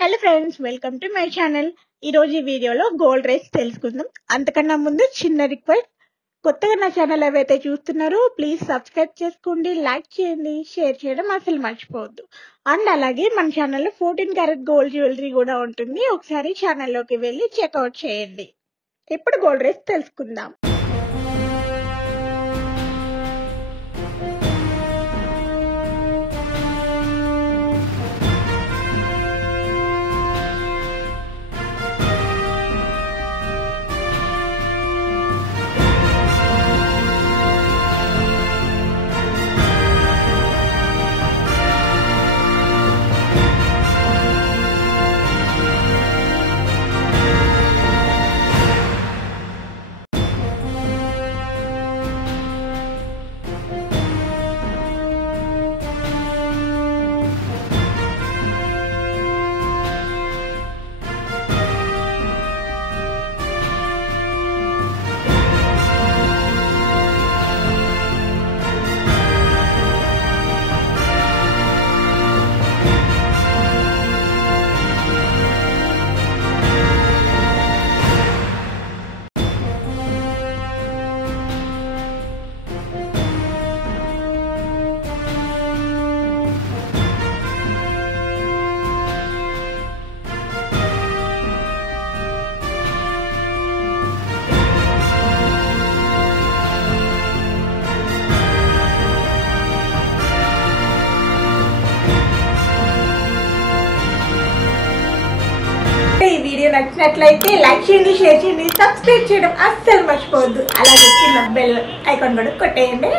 Hello friends, welcome to my channel. ఈరోజు ఈ వీడియోలో గోల్డ్ రేట్స్ తెలుసుకుందాం. అంతకన్నా ముందు చిన్న రిక్వెస్ట్, కొత్తగా నా ఛానల్ ఏవైతే చూస్తున్నారో ప్లీజ్ సబ్స్క్రైబ్ చేసుకోండి, లైక్ చేయండి, షేర్ చేయడం అసలు మర్చిపోవద్దు. అండ్ అలాగే మన ఛానల్లో 14 క్యారెట్ గోల్డ్ జ్యువెలరీ కూడా ఉంటుంది. ఒకసారి ఛానల్లోకి వెళ్ళి చెక్అవుట్ చేయండి. ఇప్పుడు గోల్డ్ రేట్స్ తెలుసుకుందాం. ఈ వీడియో నచ్చినట్లయితే లైక్ చేయండి, షేర్ చేయండి, సబ్స్క్రైబ్ చేయడం అస్సలు మర్చిపోవద్దు. అలాగే కింద బెల్ ఐకాన్ కూడా కొట్టేయండి.